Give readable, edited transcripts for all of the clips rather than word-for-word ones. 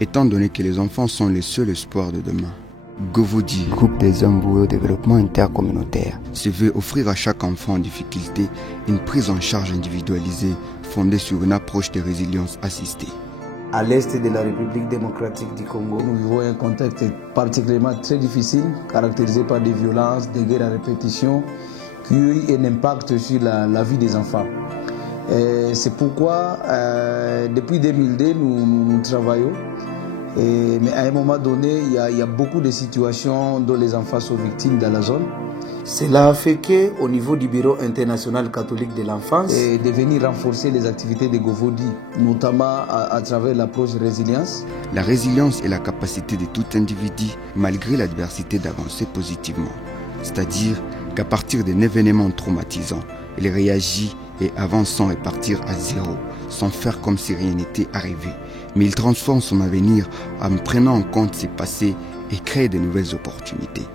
étant donné que les enfants sont les seuls espoirs de demain. Govodi, groupe des hommes voués au développement intercommunautaire, se veut offrir à chaque enfant en difficulté une prise en charge individualisée fondée sur une approche de résilience assistée. À l'est de la République démocratique du Congo, nous vivons un contexte particulièrement très difficile, caractérisé par des violences, des guerres à répétition, qui ont eu un impact sur la vie des enfants. C'est pourquoi, depuis 2002, nous travaillons. Mais à un moment donné, il y a beaucoup de situations dont les enfants sont victimes dans la zone. Cela a fait qu'au niveau du Bureau international catholique de l'enfance, de venir renforcer les activités de Govodi, notamment à travers l'approche résilience. La résilience est la capacité de tout individu, malgré l'adversité, d'avancer positivement. C'est-à-dire qu'à partir d'un événement traumatisant, il réagit et avance sans repartir à zéro, sans faire comme si rien n'était arrivé. Mais il transforme son avenir en prenant en compte ses passés et crée de nouvelles opportunités.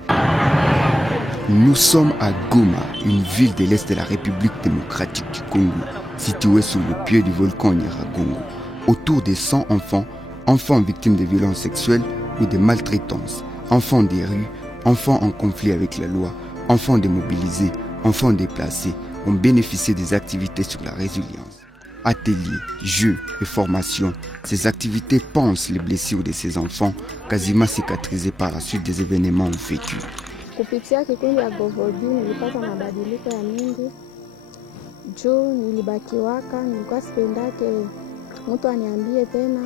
Nous sommes à Goma, une ville de l'Est de la République démocratique du Congo, située sous le pied du volcan Nyiragongo. Autour de 100 enfants victimes de violences sexuelles ou de maltraitance, enfants des rues, enfants en conflit avec la loi, enfants démobilisés, enfants déplacés, ont bénéficié des activités sur la résilience. Ateliers, jeux et formations, ces activités pansent les blessures de ces enfants, quasiment cicatrisés par la suite des événements vécus. Kupitia kikundi ya Govodi nilipata mabadiliko ya mingi. Juu nilibakiwaka, nilikuwa sipendake mtu aniambie tena,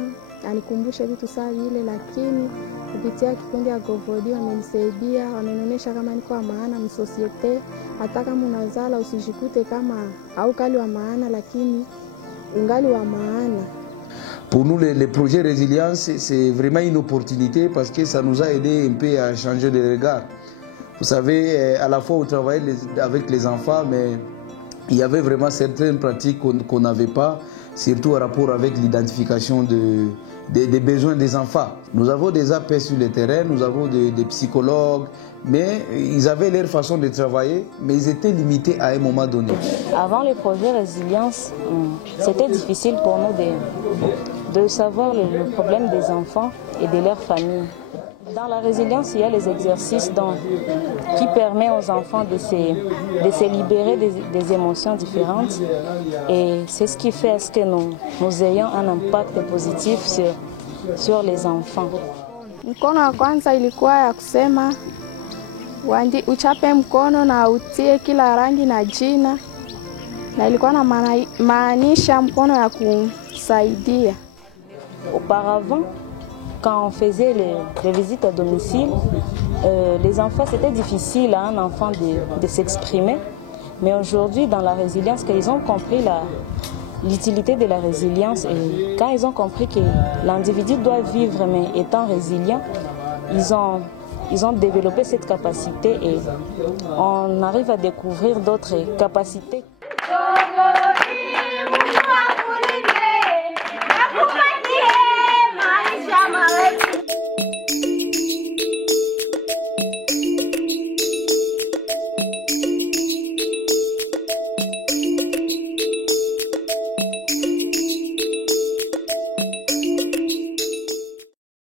anikumbushe vitu saa vile, lakini kupitia kikundi ya Govodi wamenisaidia, wamenionyesha kama niko wa maana msosiete, hata kama unazala usijikute kama haukali wa maana, lakini ungali wa maana. Pour nous, le projet Résilience, c'est vraiment une opportunité parce que ça nous a aidé un peu à changer de regard. Vous savez, à la fois on travaillait avec les enfants, mais il y avait vraiment certaines pratiques qu'on n'avait pas, surtout en rapport avec l'identification des besoins des enfants. Nous avons des APS sur le terrain, nous avons des psychologues, mais ils avaient leur façon de travailler, mais ils étaient limités à un moment donné. Avant le projet Résilience, c'était difficile pour nous de savoir le problème des enfants et de leurs familles. Dans la résilience, il y a les exercices qui permettent aux enfants de se libérer des émotions différentes. Et c'est ce qui fait que nous ayons un impact positif sur les enfants. Mkono wa kwanza ilikuwa ya kusema uchape mkono na utie kila rangi na jina, na ilikuwa na maanisha mkono ya kusaidia. Auparavant, quand on faisait les visites à domicile, les enfants, c'était difficile à un enfant de s'exprimer. Mais aujourd'hui, dans la résilience, quand ils ont compris l'utilité de la résilience et quand ils ont compris que l'individu doit vivre mais étant résilient, ils ont développé cette capacité et on arrive à découvrir d'autres capacités.